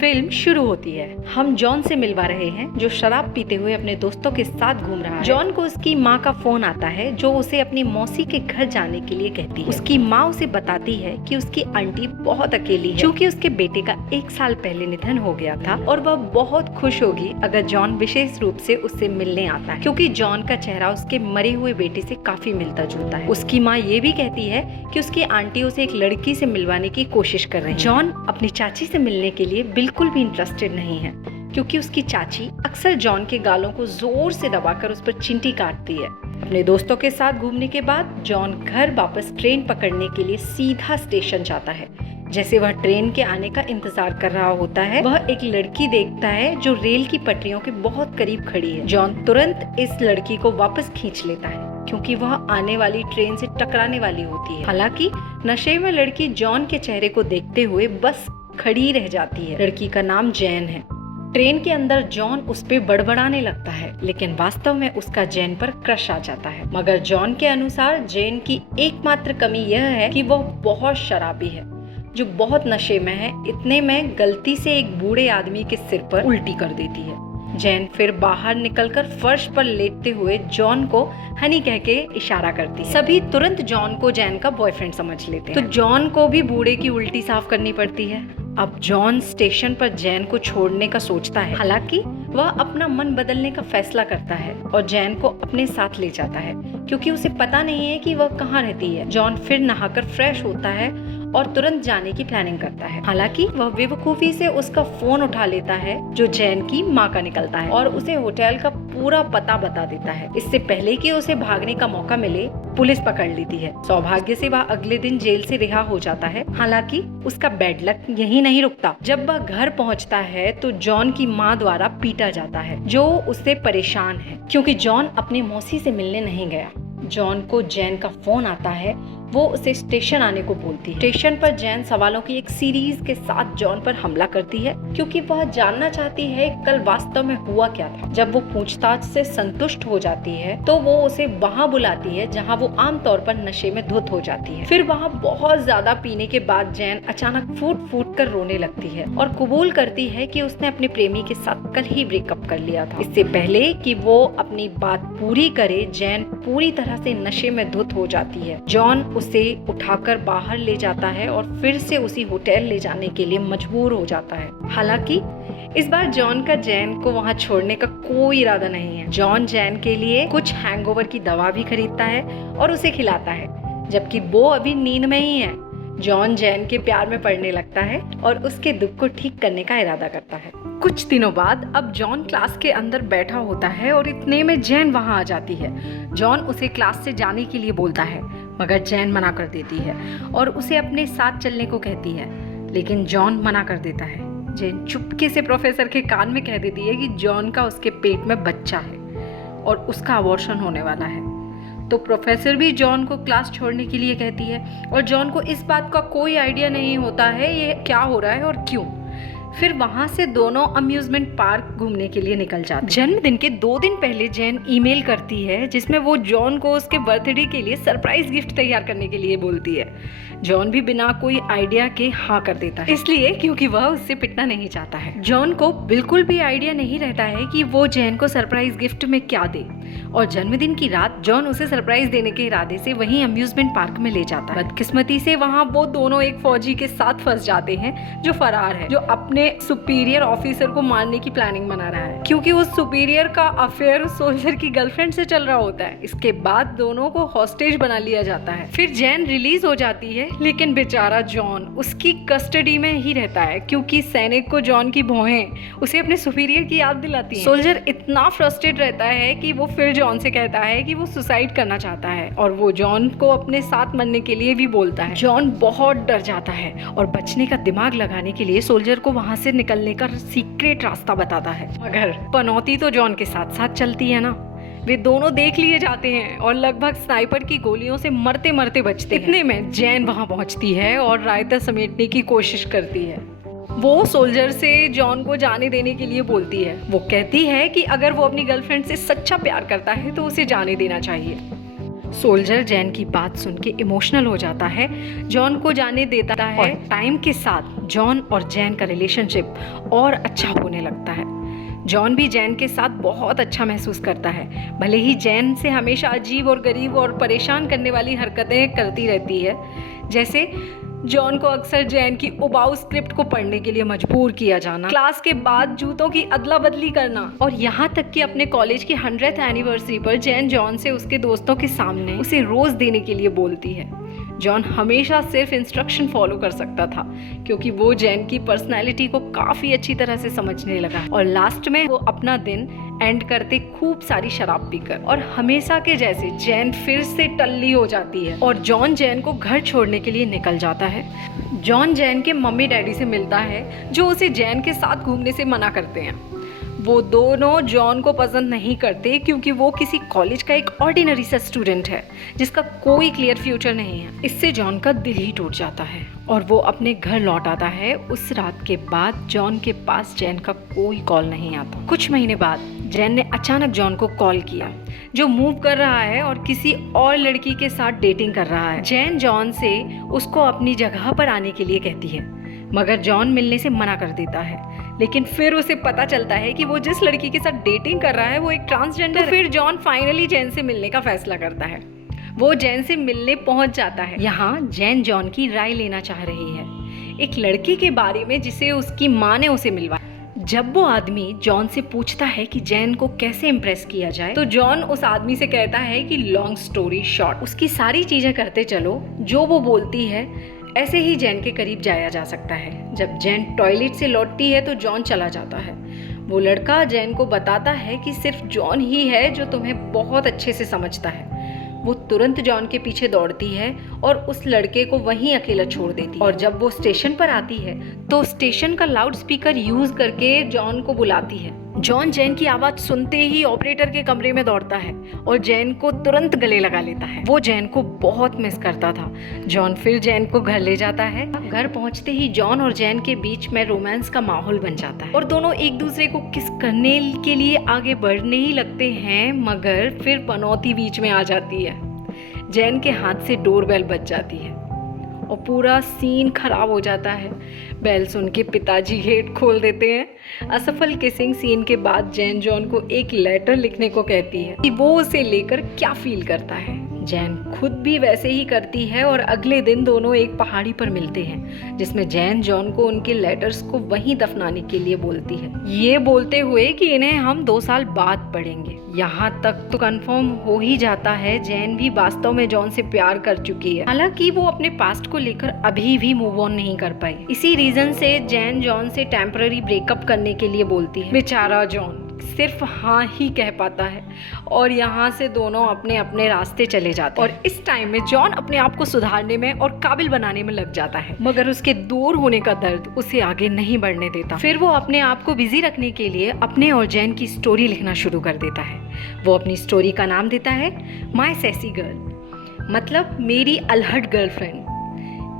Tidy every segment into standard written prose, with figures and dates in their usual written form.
Film शुरू होती है। हम जॉन से मिलवा रहे हैं जो शराब पीते हुए अपने दोस्तों के साथ घूम रहा है। जॉन को उसकी माँ का फोन आता है जो उसे अपनी मौसी के घर जाने के लिए कहती है। उसकी माँ उसे बताती है कि उसकी आंटी बहुत अकेली है क्योंकि उसके बेटे का 1 साल पहले निधन हो गया था और वह बहुत खुश होगी अगर जॉन विशेष रूप से उससे मिलने आता है क्योंकि जॉन का चेहरा उसके मरे हुए बेटे से काफी मिलता जुलता है। उसकी माँ ये भी कहती है कि उसकी आंटी उसे एक लड़की से मिलवाने की कोशिश कर रही है। जॉन अपनी चाची से मिलने के लिए बिल्कुल भी इंटरेस्टेड नहीं है क्योंकि उसकी चाची अक्सर जॉन के गालों को जोर से दबाकर उस पर चिंटी काटती है। अपने दोस्तों के साथ घूमने के बाद जॉन घर वापस ट्रेन पकड़ने के लिए सीधा स्टेशन जाता है। जैसे वह ट्रेन के आने का इंतजार कर रहा होता है, वह एक लड़की देखता है जो रेल की पटरियों के बहुत करीब खड़ी है। जॉन तुरंत इस लड़की को वापस खींच लेता है क्योंकि वह आने वाली ट्रेन से टकराने वाली होती है। हालांकि नशे में लड़की जॉन के चेहरे को देखते हुए बस खड़ी रह जाती है। लड़की का नाम जैन है। ट्रेन के अंदर जॉन उस पे बड़बड़ाने लगता है लेकिन वास्तव में उसका जैन पर क्रश आ जाता है। मगर जॉन के अनुसार जैन की एकमात्र कमी यह है कि वह बहुत शराबी है जो बहुत नशे में है। इतने में गलती से एक बूढ़े आदमी के सिर पर उल्टी कर देती है। जैन फिर बाहर निकलकर फर्श पर लेटते हुए जॉन को हनी कह के इशारा करती है। सभी तुरंत जॉन को जैन का बॉयफ्रेंड समझ लेते हैं। तो जॉन को भी बूढ़े की उल्टी साफ करनी पड़ती है। अब जॉन स्टेशन पर जैन को छोड़ने का सोचता है। हालांकि वह अपना मन बदलने का फैसला करता है और जैन को अपने साथ ले जाता है क्योंकि उसे पता नहीं है कि वह कहाँ रहती है। जॉन फिर नहाकर फ्रेश होता है और तुरंत जाने की प्लानिंग करता है। हालांकि वह बेवकूफी से उसका फोन उठा लेता है जो जैन की माँ का निकलता है और उसे होटल का पूरा पता बता देता है। इससे पहले कि उसे भागने का मौका मिले, पुलिस पकड़ लेती है। सौभाग्य से वह अगले दिन जेल से रिहा हो जाता है। हालांकि उसका बैड लक यही नहीं रुकता। जब वह घर पहुंचता है तो जॉन की माँ द्वारा पीटा जाता है जो उससे परेशान है क्योंकि जॉन अपनी मौसी से मिलने नहीं गया। जॉन को जैन का फोन आता है। वो उसे स्टेशन आने को बोलती है। स्टेशन पर जैन सवालों की एक सीरीज के साथ जॉन पर हमला करती है क्योंकि वह जानना चाहती है कल वास्तव में हुआ क्या था। जब वो पूछताछ से संतुष्ट हो जाती है तो वो उसे वहाँ बुलाती है जहाँ वो आमतौर पर नशे में धुत हो जाती है। फिर वहाँ बहुत ज्यादा पीने के बाद जैन अचानक फूट फूट कर रोने लगती है और कबूल करती है कि उसने अपने प्रेमी के साथ कल ही ब्रेकअप कर लिया था। इससे पहले कि वो अपनी बात पूरी करे, जैन पूरी तरह से नशे में धुत हो जाती है। जॉन उसे उठाकर बाहर ले जाता है और फिर से उसी होटल ले जाने के लिए मजबूर हो जाता है। हालांकि इस बार जॉन का जैन को वहां छोड़ने का कोई इरादा नहीं है। जॉन जैन के लिए कुछ हैंगओवर की दवा भी खरीदता है और उसे खिलाता है जबकि वो अभी नींद में ही है। जॉन जैन के प्यार में पड़ने लगता है और उसके दुख को ठीक करने का इरादा करता है। कुछ दिनों बाद अब जॉन क्लास के अंदर बैठा होता है और इतने में जैन वहां आ जाती है। जॉन उसे क्लास से जाने के लिए बोलता है मगर जैन मना कर देती है और उसे अपने साथ चलने को कहती है लेकिन जॉन मना कर देता है। जैन चुपके से प्रोफेसर के कान में कह देती है कि जॉन का उसके पेट में बच्चा है और उसका अबॉर्शन होने वाला है। तो प्रोफेसर भी जॉन को क्लास छोड़ने के लिए कहती है और जॉन को इस बात का कोई आइडिया नहीं होता है ये क्या हो रहा है और क्यों। फिर वहां से दोनों अम्यूजमेंट पार्क घूमने के लिए निकल जाते हैं। जन्मदिन के 2 दिन पहले जैन ईमेल करती है जिसमें वो जॉन को उसके बर्थडे के लिए सरप्राइज गिफ्ट तैयार करने के लिए बोलती है। जॉन भी बिना कोई आइडिया के हाँ कर देता है, इसलिए क्योंकि वह उससे पिटना नहीं चाहता है। जॉन को बिल्कुल भी आइडिया नहीं रहता है कि वो जैन को सरप्राइज गिफ्ट में क्या दे और जन्मदिन की रात जॉन उसे सरप्राइज देने के इरादे से वहीं अम्यूजमेंट पार्क में ले जाता है। बदकिस्मती से वहाँ वो दोनों एक फौजी के साथ फंस जाते हैं जो फरार है, जो अपने सुपीरियर ऑफिसर को मारने की प्लानिंग बना रहा है क्योंकि उस सुपीरियर का अफेयर सोल्जर की गर्लफ्रेंड से चल रहा होता है। इसके बाद दोनों को हॉस्टेज बना लिया जाता है। फिर जैन रिलीज हो जाती है लेकिन बेचारा जॉन उसकी कस्टडी में ही रहता है क्योंकि सैनिक को जॉन की भौहें उसे अपने सुपीरियर की याद दिलाती हैं। सोल्जर इतना फ्रस्ट्रेट रहता है कि वो फिर जॉन से कहता है कि वो सुसाइड करना चाहता है और वो जॉन को अपने साथ मरने के लिए भी बोलता है। जॉन बहुत डर जाता है और बचने का दिमाग लगाने के लिए सोल्जर को वहां से निकलने का सीक्रेट रास्ता बताता है। मगर पनौती तो जॉन के साथ साथ चलती है ना। वे दोनों देख लिए जाते हैं और लगभग स्नाइपर की गोलियों से मरते मरते बचते हैं। इतने में जैन वहां पहुंचती है और रायता समेटने की कोशिश करती है। वो सोल्जर से जॉन को जाने देने के लिए बोलती है। वो कहती है कि अगर वो अपनी गर्लफ्रेंड से सच्चा प्यार करता है तो उसे जाने देना चाहिए। सोल्जर जैन की बात सुन के इमोशनल हो जाता है, जॉन को जाने देता है और टाइम के साथ जॉन और जैन का रिलेशनशिप और अच्छा होने लगता है। जॉन भी जैन के साथ बहुत अच्छा महसूस करता है, भले ही जैन से हमेशा अजीब और गरीब और परेशान करने वाली हरकतें करती रहती है। जैसे जॉन को अक्सर जैन की उबाऊ स्क्रिप्ट को पढ़ने के लिए मजबूर किया जाना, क्लास के बाद जूतों की अदला बदली करना, और यहाँ तक कि अपने कॉलेज की 100th एनिवर्सरी पर जैन जॉन से उसके दोस्तों के सामने उसे रोज देने के लिए बोलती है। जॉन हमेशा सिर्फ इंस्ट्रक्शन फॉलो कर सकता था क्योंकि वो जैन की पर्सनैलिटी को काफ़ी अच्छी तरह से समझने लगा, और लास्ट में वो अपना दिन एंड करते खूब सारी शराब पीकर। और हमेशा के जैसे जैन फिर से टल्ली हो जाती है और जॉन जैन को घर छोड़ने के लिए निकल जाता है। जॉन जैन के मम्मी डैडी से मिलता है जो उसे जैन के साथ घूमने से मना करते हैं। वो दोनों जॉन को पसंद नहीं करते क्योंकि वो किसी कॉलेज का एक ऑर्डिनरी सा स्टूडेंट है जिसका कोई क्लियर फ्यूचर नहीं है। इससे जॉन का दिल ही टूट जाता है और वो अपने घर लौट आता है। उस रात के बाद जॉन के पास जैन का कोई कॉल नहीं आता। कुछ महीने बाद जैन ने अचानक जॉन को कॉल किया, जो मूव कर रहा है और किसी और लड़की के साथ डेटिंग कर रहा है। जैन जॉन से उसको अपनी जगह पर आने के लिए कहती है, मगर जॉन मिलने से मना कर देता है। लेकिन फिर उसे पता चलता है कि वो जिस लड़की के साथ डेटिंग कर रहा है वो एक ट्रांसजेंडर है। फिर जॉन फाइनली जैन से मिलने का फैसला करता है। वो जैन से मिलने पहुंच जाता है। यहाँ जैन जॉन की राय लेना चाह रही है एक लड़के के बारे में जिसे उसकी माँ ने उसे मिलवाया। जब वो आदमी जॉन से पूछता है कि जैन को कैसे इम्प्रेस किया जाए, तो जॉन उस आदमी से कहता है कि लॉन्ग स्टोरी शॉर्ट, उसकी सारी चीजें करते चलो, जो वो बोलती है ऐसे ही जैन के करीब जाया जा सकता है। जब जैन टॉयलेट से लौटती है तो जॉन चला जाता है। वो लड़का जैन को बताता है कि सिर्फ जॉन ही है जो तुम्हें बहुत अच्छे से समझता है। वो तुरंत जॉन के पीछे दौड़ती है और उस लड़के को वहीं अकेला छोड़ देती है। और जब वो स्टेशन पर आती है तो स्टेशन का लाउड स्पीकर यूज करके जॉन को बुलाती है। जॉन जैन की आवाज सुनते ही ऑपरेटर के कमरे में दौड़ता है और जैन को तुरंत गले लगा लेता है। वो जैन को बहुत मिस करता था। जॉन फिर जैन को घर ले जाता है। घर पहुंचते ही जॉन और जैन के बीच में रोमांस का माहौल बन जाता है और दोनों एक दूसरे को किस करने के लिए आगे बढ़ने ही लगते हैं, मगर फिर पनौती बीच में आ जाती है। जैन के हाथ से डोरबेल बज जाती है और पूरा सीन खराब हो जाता है। बेल सुन के पिताजी गेट खोल देते हैं। असफल किसिंग सीन के बाद जैन जॉन को एक लेटर लिखने को कहती है कि वो उसे लेकर क्या फील करता है। जैन खुद भी वैसे ही करती है और अगले दिन दोनों एक पहाड़ी पर मिलते हैं जिसमें जैन जॉन को उनके लेटर्स को वहीं दफनाने के लिए बोलती है, ये बोलते हुए कि इन्हें हम 2 साल बाद पढ़ेंगे। यहाँ तक तो कंफर्म हो ही जाता है जैन भी वास्तव में जॉन से प्यार कर चुकी है। हालांकि वो अपने पास्ट को लेकर अभी भी मूव ऑन नहीं कर पाई। इसी रीजन से जैन जॉन से टेम्पररी ब्रेकअप करने के लिए बोलती है। बेचारा जॉन सिर्फ हाँ ही कह पाता है और यहाँ से दोनों अपने अपने रास्ते चले जाते हैं। और इस टाइम में जॉन अपने आप को सुधारने में और काबिल बनाने में लग जाता है, मगर उसके दूर होने का दर्द उसे आगे नहीं बढ़ने देता। फिर वो अपने आप को बिजी रखने के लिए अपने और जैन की स्टोरी लिखना शुरू कर देता है। वो अपनी स्टोरी का नाम देता है माई सैसी गर्ल, मतलब मेरी अलहट गर्लफ्रेंड।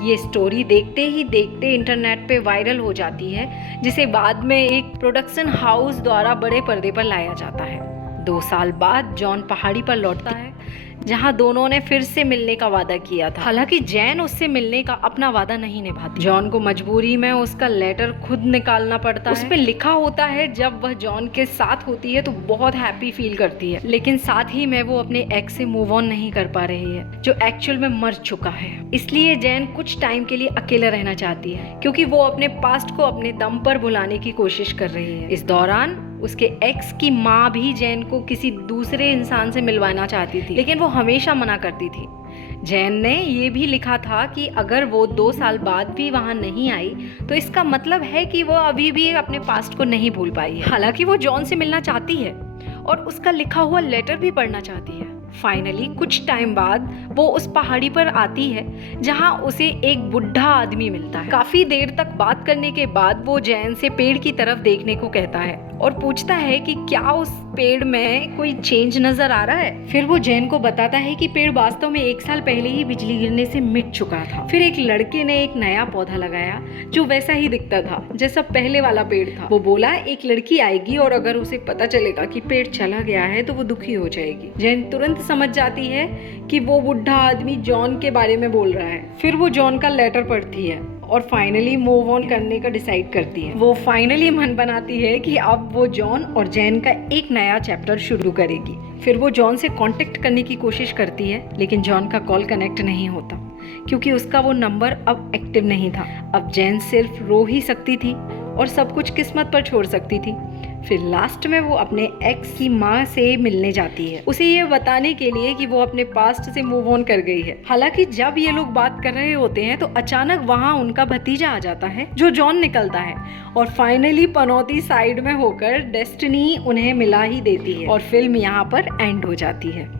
ये स्टोरी देखते ही देखते इंटरनेट पे वायरल हो जाती है, जिसे बाद में एक प्रोडक्शन हाउस द्वारा बड़े पर्दे पर लाया जाता है। 2 साल बाद जॉन पहाड़ी पर लौटता है जहां दोनों ने फिर से मिलने का वादा किया था। हालांकि जैन उससे मिलने का अपना वादा नहीं निभाती। जॉन को मजबूरी में उसका लेटर खुद निकालना पड़ता है। उस पे लिखा होता है जब वह जॉन के साथ होती है तो बहुत हैप्पी फील करती है, लेकिन साथ ही में वो अपने एक्स से मूव ऑन नहीं कर पा रही है जो एक्चुअल में मर चुका है। इसलिए जैन कुछ टाइम के लिए अकेला रहना चाहती है क्योंकि वो अपने पास्ट को अपने दम पर भुलाने की कोशिश कर रही है। इस दौरान उसके एक्स की माँ भी जैन को किसी दूसरे इंसान से मिलवाना चाहती थी, लेकिन वो हमेशा मना करती थी। जैन ने ये भी लिखा था कि अगर वो 2 साल बाद भी वहाँ नहीं आई तो इसका मतलब है कि वो अभी भी अपने पास्ट को नहीं भूल पाई है। हालांकि वो जॉन से मिलना चाहती है और उसका लिखा हुआ लेटर भी पढ़ना चाहती है। फाइनली कुछ टाइम बाद वो उस पहाड़ी पर आती है जहां उसे एक बुढ़ा आदमी मिलता है। काफी देर तक बात करने के बाद वो जैन से पेड़ की तरफ देखने को कहता है और पूछता है कि क्या उस पेड़ में कोई चेंज नजर आ रहा है। फिर वो जैन को बताता है कि पेड़ वास्तव में 1 साल पहले ही बिजली गिरने से मिट चुका था। फिर एक लड़के ने एक नया पौधा लगाया जो वैसा ही दिखता था जैसा पहले वाला पेड़ था। वो बोला एक लड़की आएगी और अगर उसे पता चलेगा कि पेड़ चला गया है तो वो दुखी हो जाएगी। जैन तुरंत समझ जाती है कि वो बुढ़ा आदमी जॉन के बारे में बोल रहा है। फिर वो जॉन का लेटर पढ़ती है और फाइनली मूव ऑन करने का डिसाइड करती है। वो फाइनली मन बनाती है कि अब वो जॉन और जैन का एक नया चैप्टर शुरू करेगी। फिर वो जॉन से कांटेक्ट करने की कोशिश करती है, लेकिन जॉन का कॉल कनेक्ट नहीं होता क्योंकि उसका वो नंबर अब एक्टिव नहीं था। अब जैन सिर्फ रो ही सकती थी और सब कुछ किस्मत पर छोड़ सकती थी। फिर लास्ट में वो अपने एक्स की माँ से मिलने जाती है, उसे ये बताने के लिए कि वो अपने पास्ट से मूव ऑन कर गई है। हालांकि जब ये लोग बात कर रहे होते हैं तो अचानक वहाँ उनका भतीजा आ जाता है जो जॉन निकलता है और फाइनली पनौती साइड में होकर डेस्टिनी उन्हें मिला ही देती है और फिल्म यहाँ पर एंड हो जाती है।